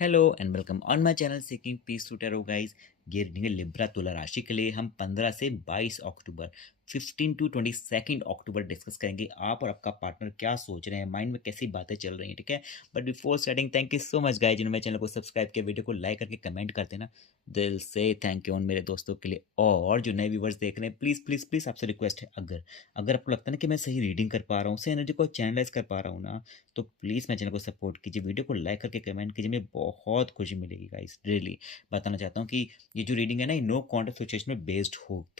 Hello and welcome on my channel seeking peace to tarot guys. ये reading है libra तुला राशि के लिए। हम 15 से 22 अक्टूबर 15 टू 22 अक्टूबर डिस्कस करेंगे आप और आपका पार्टनर क्या सोच रहे हैं, माइंड में कैसी बातें चल रही हैं। ठीक है, but before starting thank you so much guys जिन्होंने मेरे चैनल को सब्सक्राइब किया, वीडियो को लाइक करके कमेंट करते ना, दिल से थैंक यू ऑन मेरे दोस्तों के लिए। और जो नए व्यूवर्स देख रहे हैं, प्लीज़ प्लीज़ प्लीज़ आपसे रिक्वेस्ट है, अगर अगर आपको लगता है ना कि मैं सही रीडिंग कर पा रहा हूँ, सही एनर्जी को चैनलाइज कर पा रहा हूँ ना, तो प्लीज़ मेरे चैनल को सपोर्ट कीजिए, वीडियो को लाइक करके कमेंट कीजिए, मुझे बहुत खुशी मिलेगी गाइस। रियली बताना चाहता हूँ कि ये जो रीडिंग है ना, ये नो कॉन्टेक्स्ट सिचुएशन में बेस्ड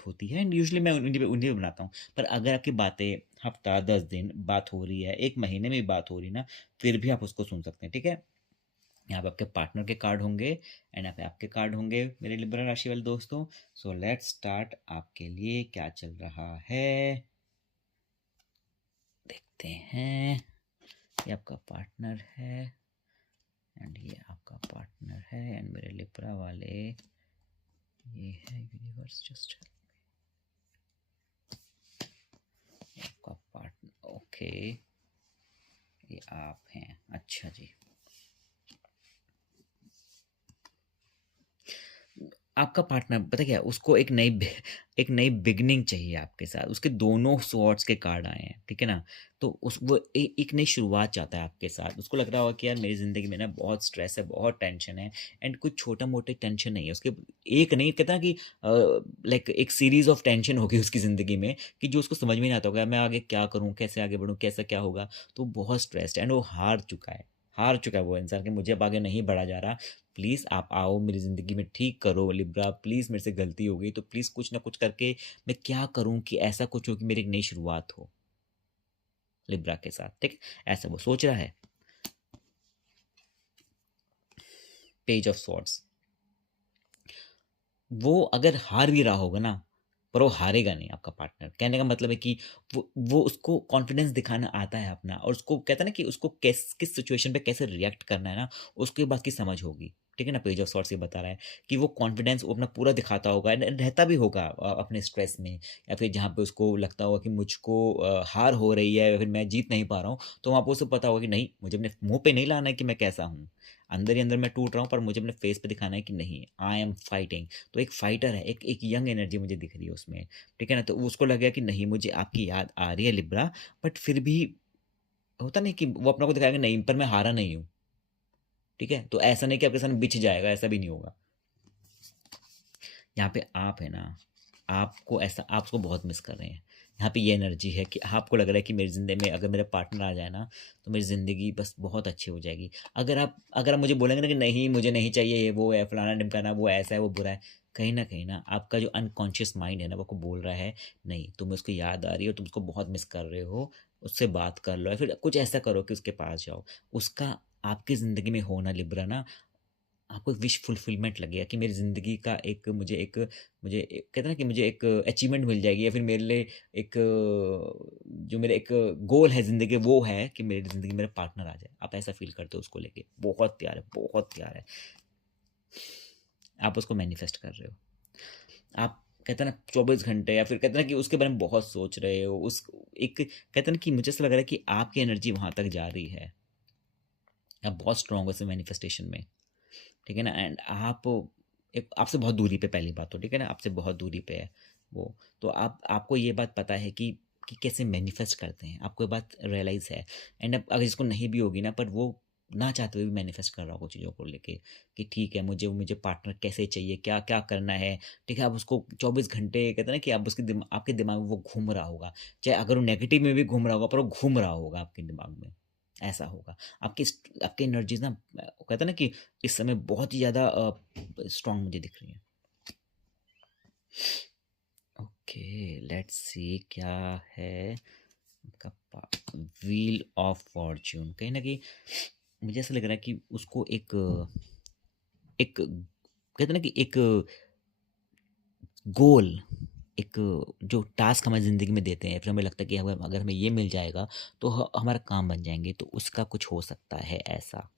होती है, एंड यूजुअली मैं उन्हीं पे बनाता हूँ। पर अगर आपकी बातें हफ्ता 10 दिन बात हो रही है, एक महीने में भी बात हो रही है ना, फिर भी आप उसको सुन सकते हैं। ठीक है, यहाँ पे आपके पार्टनर के कार्ड होंगे एंड यहाँ पे आपके कार्ड होंगे मेरे लिब्रा राशि वाले दोस्तों। So let's start. आपके लिए क्या चल रहा है देखते हैं। ये आपका पार्टनर है एंड ये आपका पार्टनर है एंड मेरे लिब्रा वाले ये है। यूनिवर्स जस्ट आपका पार्टनर, ओके, ये आप हैं। अच्छा जी, आपका पार्टनर पता क्या है, उसको एक नई बिगनिंग चाहिए आपके साथ। उसके दोनों स्वॉर्ड्स के कार्ड आए हैं, ठीक है ना। तो उस वो एक नई शुरुआत चाहता है आपके साथ। उसको लग रहा होगा कि यार मेरी ज़िंदगी में ना बहुत स्ट्रेस है, बहुत टेंशन है, एंड कुछ छोटा मोटे टेंशन नहीं है उसके। एक नहीं कहता ना कि लाइक एक सीरीज ऑफ टेंशन होगी उसकी ज़िंदगी में, कि जो उसको समझ में नहीं आता होगा मैं आगे क्या करूँ, कैसे आगे बढ़ूँ, कैसा क्या होगा। तो बहुत स्ट्रेस्ड एंड वो हार चुका है वो इंसान, कि मुझे अब आगे नहीं बढ़ा जा रहा। प्लीज़ आप आओ मेरी ज़िंदगी में, ठीक करो लिब्रा, प्लीज़ मेरे से गलती हो गई तो प्लीज़ कुछ ना कुछ करके मैं क्या करूं कि ऐसा कुछ हो कि मेरी एक नई शुरुआत हो लिब्रा के साथ। ठीक है, ऐसा वो सोच रहा है। पेज ऑफ सॉर्ड्स, वो अगर हार भी रहा होगा ना, पर वो हारेगा नहीं आपका पार्टनर। कहने का मतलब है कि वो उसको कॉन्फिडेंस दिखाना आता है अपना, और उसको कहता है ना कि उसको किस सिचुएशन पे कैसे रिएक्ट करना है ना, उसके बाद की समझ होगी। ठीक है ना, पेज ऑफ सॉर्ट्स ये बता रहा है कि वो कॉन्फिडेंस वो अपना पूरा दिखाता होगा, रहता भी होगा अपने स्ट्रेस में, या फिर जहाँ पे उसको लगता होगा कि मुझको हार हो रही है या फिर मैं जीत नहीं पा रहा हूँ, तो वहाँ पर उसे पता होगा कि नहीं, मुझे अपने मुंह पे नहीं लाना है कि मैं कैसा हूँ। अंदर ही अंदर मैं टूट रहा हूँ, पर मुझे अपने फेस पे दिखाना है कि नहीं, आई एम फाइटिंग। तो एक फाइटर है, एक यंग एनर्जी मुझे दिख रही है उसमें। ठीक है ना, तो उसको लगा कि नहीं, मुझे आपकी याद आ रही है लिब्रा, बट फिर भी होता नहीं कि वो अपना को दिखाएगा, नहीं पर मैं हारा नहीं हूँ। ठीक है, तो ऐसा नहीं कि आपके सामने बिछ जाएगा, ऐसा भी नहीं होगा। यहाँ पे आप है ना, आपको ऐसा, आप उसको बहुत मिस कर रहे हैं। यहाँ पे ये एनर्जी है कि आपको लग रहा है कि मेरी ज़िंदगी में अगर मेरा पार्टनर आ जाए ना, तो मेरी ज़िंदगी बस बहुत अच्छी हो जाएगी। अगर आप मुझे बोलेंगे ना कि नहीं मुझे नहीं चाहिए, ये वो है फलाना ढिमकाना, वो ऐसा है वो बुरा है, कहीं ना आपका जो अनकॉन्शियस माइंड है ना, वो आपको बोल रहा है नहीं, तुम्हें उसको याद आ रही है, तुम उसको बहुत मिस कर रहे हो, उससे बात कर लो या फिर कुछ ऐसा करो कि उसके पास जाओ। उसका आपकी ज़िंदगी में होना लिब्रा ना, आपको एक विश फुलफिलमेंट लगेगा कि मेरी ज़िंदगी का एक कहते हैं ना कि मुझे एक अचीवमेंट मिल जाएगी, या फिर मेरे लिए एक जो मेरा एक गोल है ज़िंदगी, वो है कि मेरी ज़िंदगी में मेरा पार्टनर आ जाए। आप ऐसा फील करते हो उसको लेके, बहुत प्यार है, बहुत प्यार है। आप उसको मैनिफेस्ट कर रहे हो। आप कहते हैं ना 24 घंटे, या फिर कहते हैं ना कि उसके बारे में बहुत सोच रहे हो। उस एक कहते हैं ना कि मुझे ऐसा लग रहा है कि आपकी एनर्जी वहाँ तक जा रही है। आप बहुत स्ट्रांग हो इस मैनिफेस्टेशन में। ठीक है ना, एंड आप एक आपसे बहुत दूरी पे, पहली बात तो ठीक है ना, आपसे बहुत दूरी पे है वो। तो आपको ये बात पता है कि कैसे मैनिफेस्ट करते हैं, आपको ये बात रियलाइज़ है। एंड अब अगर इसको नहीं भी होगी ना, पर वो ना चाहते हुए भी मैनिफेस्ट कर रहा होगा चीज़ों को लेके, कि ठीक है, मुझे पार्टनर कैसे चाहिए, क्या क्या करना है। ठीक है, आप उसको 24 घंटे कहते हैं ना कि आप आपके दिमाग में वो घूम रहा होगा, चाहे अगर वो नेगेटिव में भी घूम रहा होगा, पर वो घूम रहा होगा आपके दिमाग में। ऐसा होगा। आपकी एनर्जीज ना, कहते हैं ना कि इस समय बहुत ही ज़्यादा स्ट्रांग मुझे दिख रही है। ओके, लेट्स सी क्या है आपका व्हील ऑफ फॉर्च्यून। कहीं ना कहीं मुझे ऐसा लग रहा है कि उसको एक कहते हैं ना कि एक गोल, एक जो टास्क हमारी ज़िंदगी में देते हैं, फिर हमें लगता है कि अगर हमें ये मिल जाएगा तो हमारा काम बन जाएंगे, तो उसका कुछ हो सकता है ऐसा।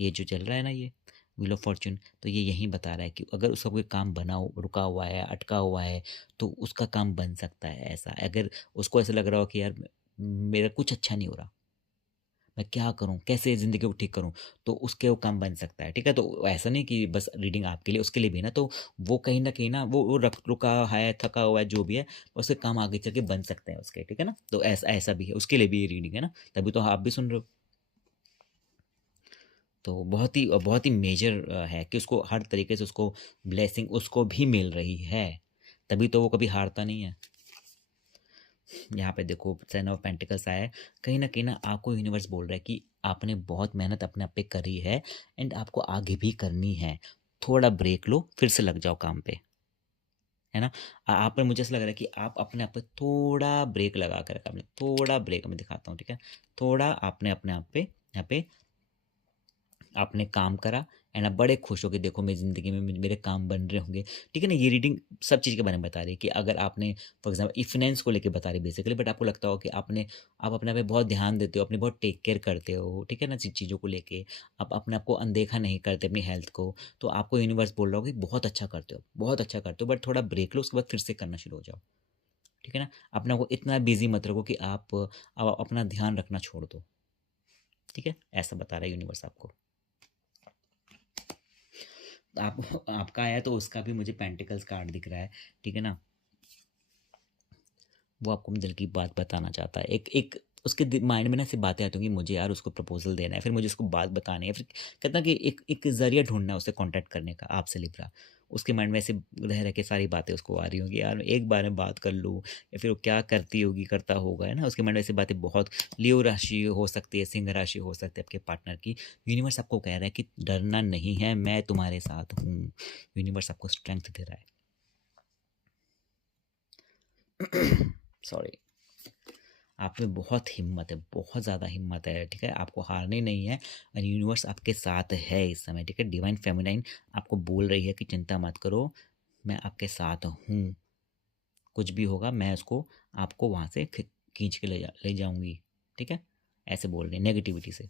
ये जो चल रहा है ना, ये व्हील ऑफ फॉर्च्यून, तो ये यही बता रहा है कि अगर उसका कोई काम रुका हुआ है, अटका हुआ है, तो उसका काम बन सकता है ऐसा। अगर उसको ऐसा लग रहा हो कि यार मेरा कुछ अच्छा नहीं हो रहा, मैं क्या करूँ, कैसे ज़िंदगी को ठीक करूँ, तो उसके वो काम बन सकता है, ठीक है। तो ऐसा नहीं कि बस रीडिंग आपके लिए, उसके लिए भी है ना, तो वो कहीं न कहीं ना वो रुका है, थका हुआ है, जो भी है, उसके काम आगे चल के बन सकते हैं उसके, ठीक है ना। तो ऐसा ऐसा भी है, उसके लिए भी ये रीडिंग है ना, तभी तो आप भी सुन रहे हो। तो बहुत ही मेजर है कि उसको हर तरीके से उसको ब्लेसिंग उसको भी मिल रही है, तभी तो वो कभी हारता नहीं है। यहाँ पे देखो टेन ऑफ पेंटिकल्स आया है, कहीं ना आपको यूनिवर्स बोल रहा है कि आपने बहुत मेहनत अपने आप पे करी है एंड आपको आगे भी करनी है। थोड़ा ब्रेक लो, फिर से लग जाओ काम पे, है ना। आप में मुझे ऐसा लग रहा है कि आप अपने आप पे थोड़ा ब्रेक लगा कर रखा, आपने थोड़ा ब्रेक, मैं दिखाता हूँ, ठीक है। थोड़ा आपने अपने आप पे यहाँ पे आपने काम करा एंड आप बड़े खुश हो कि देखो मेरी ज़िंदगी में मेरे काम बन रहे होंगे, ठीक है ना। ये रीडिंग सब चीज़ के बारे में बता रही है कि अगर आपने फॉर एग्जांपल फाइनेंस को लेके बता रही है बेसिकली, बट आपको लगता हो कि आप अपने पे बहुत ध्यान देते हो, अपनी बहुत टेक केयर करते हो, ठीक है ना, चीज़ों को लेके आप अपने आप को अनदेखा नहीं करते, अपनी हेल्थ को। तो आपको यूनिवर्स बोल रहा हो कि बहुत अच्छा करते हो, बहुत अच्छा करते हो, बट थोड़ा ब्रेक लो, उसके बाद फिर से करना शुरू हो जाओ, ठीक है ना। अपने को इतना बिजी मत रखो कि आप अब अपना ध्यान रखना छोड़ दो, ठीक है। ऐसा बता रहा है यूनिवर्स आपको। आप आपका आया तो उसका भी मुझे पेंटिकल्स कार्ड दिख रहा है, ठीक है ना। वो आपको दिल की बात बताना चाहता है, एक एक उसके माइंड में ना ऐसी बातें आती होंगी, मुझे यार उसको प्रपोजल देना है, फिर मुझे उसको बात बतानी है, फिर कहता कि एक एक जरिया ढूंढना है उसे कांटेक्ट करने का, आपसे लिब्रा। उसके माइंड में ऐसे रह रह के सारी बातें उसको आ रही होंगी, यार एक बार में बात कर लूँ, या फिर वो क्या करती होगी, करता होगा, है ना। उसके माइंड में ऐसी बातें बहुत, लियो राशि हो सकती है, सिंह राशि हो सकती है आपके पार्टनर की। यूनिवर्स आपको कह रहा है कि डरना नहीं है, मैं तुम्हारे साथ हूँ। यूनिवर्स आपको स्ट्रेंथ दे रहा है। सॉरी। आप में बहुत हिम्मत है, बहुत ज़्यादा हिम्मत है, ठीक है। आपको हारनी नहीं है और यूनिवर्स आपके साथ है इस समय, ठीक है। डिवाइन फेमिनाइन आपको बोल रही है कि चिंता मत करो, मैं आपके साथ हूँ, कुछ भी होगा मैं उसको आपको वहाँ से खींच के ले जाऊँगी, ठीक है। ऐसे बोल रही है नेगेटिविटी से।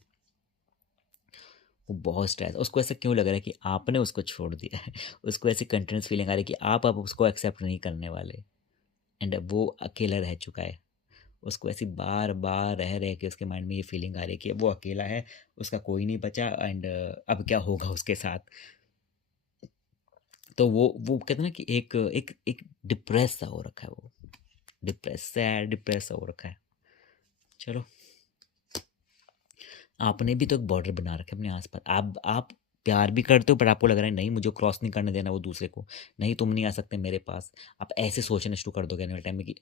वो बहुत स्ट्रेस, उसको ऐसा क्यों लग रहा है कि आपने उसको छोड़ दिया है। उसको ऐसी कंटिन्यूस फीलिंग आ रही है कि आप अब उसको एक्सेप्ट नहीं करने वाले, एंड अब वो अकेला रह चुका है। उसको ऐसी बार बार रह रह के उसके माइंड में ये फीलिंग आ रही है कि वो अकेला है, उसका कोई नहीं बचा, एंड अब क्या होगा उसके साथ। तो वो कहते हैं ना कि एक एक एक डिप्रेस सा हो रखा है, वो डिप्रेस, सैड डिप्रेस सा हो रखा है। चलो, आपने भी तो एक बॉर्डर बना रखा है अपने आसपास, आप प्यार भी करते हो, पर आपको लग रहा है नहीं मुझे क्रॉस नहीं करने देना वो दूसरे को, नहीं तुम नहीं आ सकते मेरे पास। आप ऐसे सोचना शुरू कर दोगे आने वाले टाइम में कि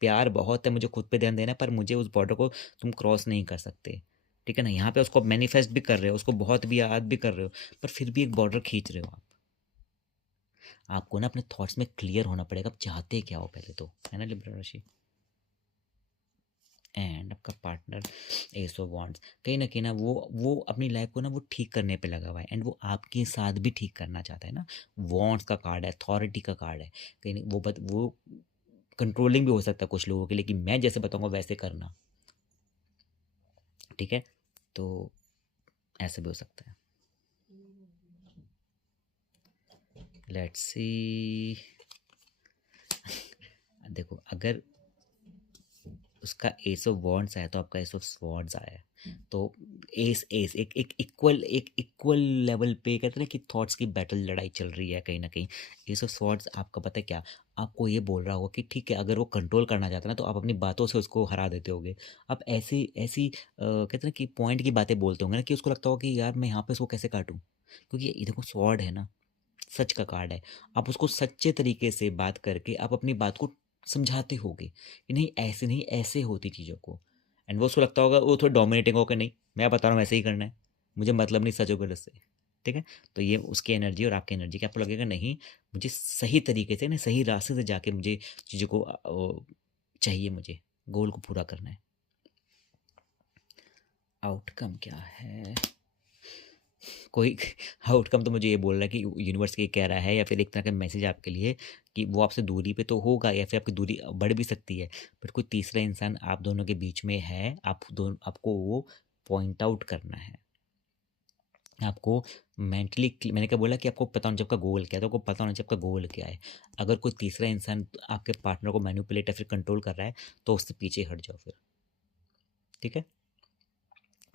प्यार बहुत है, मुझे खुद पे ध्यान देना है, पर मुझे उस बॉर्डर को तुम क्रॉस नहीं कर सकते, ठीक है ना। यहाँ पे उसको मैनिफेस्ट भी कर रहे हो, उसको बहुत भी याद भी कर रहे हो, पर फिर भी एक बॉर्डर खींच रहे हो आप। आपको ना अपने थॉट्स में क्लियर होना पड़ेगा, आप चाहते क्या हो पहले तो, है ना लिब्रा राशि। एंड आपका पार्टनर एस ऑफ वांड्स, कहीं ना वो अपनी लाइफ को ना वो ठीक करने पे लगा हुआ है, एंड वो आपके साथ भी ठीक करना चाहता है ना। वांड्स का कार्ड है, अथॉरिटी का कार्ड है, कहीं वो कंट्रोलिंग भी हो सकता है कुछ लोगों के लिए कि मैं जैसे बताऊंगा वैसे करना, ठीक है। तो ऐसा भी हो सकता है। Let's see. देखो अगर उसका एस ऑफ वॉन्ड्स आया तो आपका एस ऑफ स्वॉर्ड्स आया है, तो एस एस एक इक्वल लेवल पे कहते हैं ना कि थॉट्स की बैटल, लड़ाई चल रही है कहीं ना कहीं। एस ऑफ स्वॉर्ड्स आपका पता है क्या, आपको ये बोल रहा होगा कि ठीक है अगर वो कंट्रोल करना चाहता है ना तो आप अपनी बातों से उसको हरा देते होगे। आप ऐसी ऐसी कहते हैं ना कि पॉइंट की बातें बोलते होंगे ना कि उसको लगता होगा कि यार मैं यहाँ पे उसको कैसे काटूं, क्योंकि ये देखो स्वॉर्ड है ना, सच का कार्ड है। आप उसको सच्चे तरीके से बात करके आप अपनी बात को समझाते होगे कि नहीं ऐसे नहीं, ऐसे होती चीज़ों को। एंड वो उसको लगता होगा, वो थोड़ा डोमिनेटिंग होकर नहीं मैं बता रहा हूँ ऐसे ही करना है, मुझे मतलब नहीं सच गलत से, ठीक है। तो ये उसकी एनर्जी और आपकी एनर्जी की, आपको लगेगा नहीं मुझे सही तरीके से ना, सही रास्ते से जाके मुझे चीज़ों को चाहिए, मुझे गोल को पूरा करना है। आउटकम क्या है, कोई आउटकम तो मुझे ये बोल रहा है कि यूनिवर्स ये कह रहा है, या फिर एक तरह का मैसेज आपके लिए कि वो आपसे दूरी पे तो होगा, या फिर आपकी दूरी बढ़ भी सकती है, बट कोई तीसरा इंसान आप दोनों के बीच में है। आपको वो पॉइंट आउट करना है। आपको मेंटली, मैंने क्या बोला कि आपको पता होना चाहिए आपका गोल क्या है, तो आपको पता होना चाहिए आपका गोल क्या है। अगर कोई तीसरा इंसान आपके पार्टनर को मैनिपुलेट या फिर कंट्रोल कर रहा है तो उससे पीछे हट जाओ फिर, ठीक है।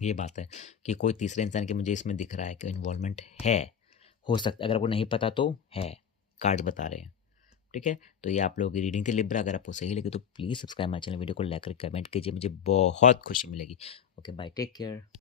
ये बात है कि कोई तीसरे इंसान के मुझे इसमें दिख रहा है कि इन्वॉल्वमेंट है, हो सकता है, अगर आपको नहीं पता तो है, कार्ड बता रहे हैं। ठीक है, तो ये आप लोगों की रीडिंग थी लिब्रा। अगर आपको सही लगी तो please subscribe my channel, video को लाइक कर कमेंट कीजिए, मुझे बहुत खुशी मिलेगी। Okay bye, take care.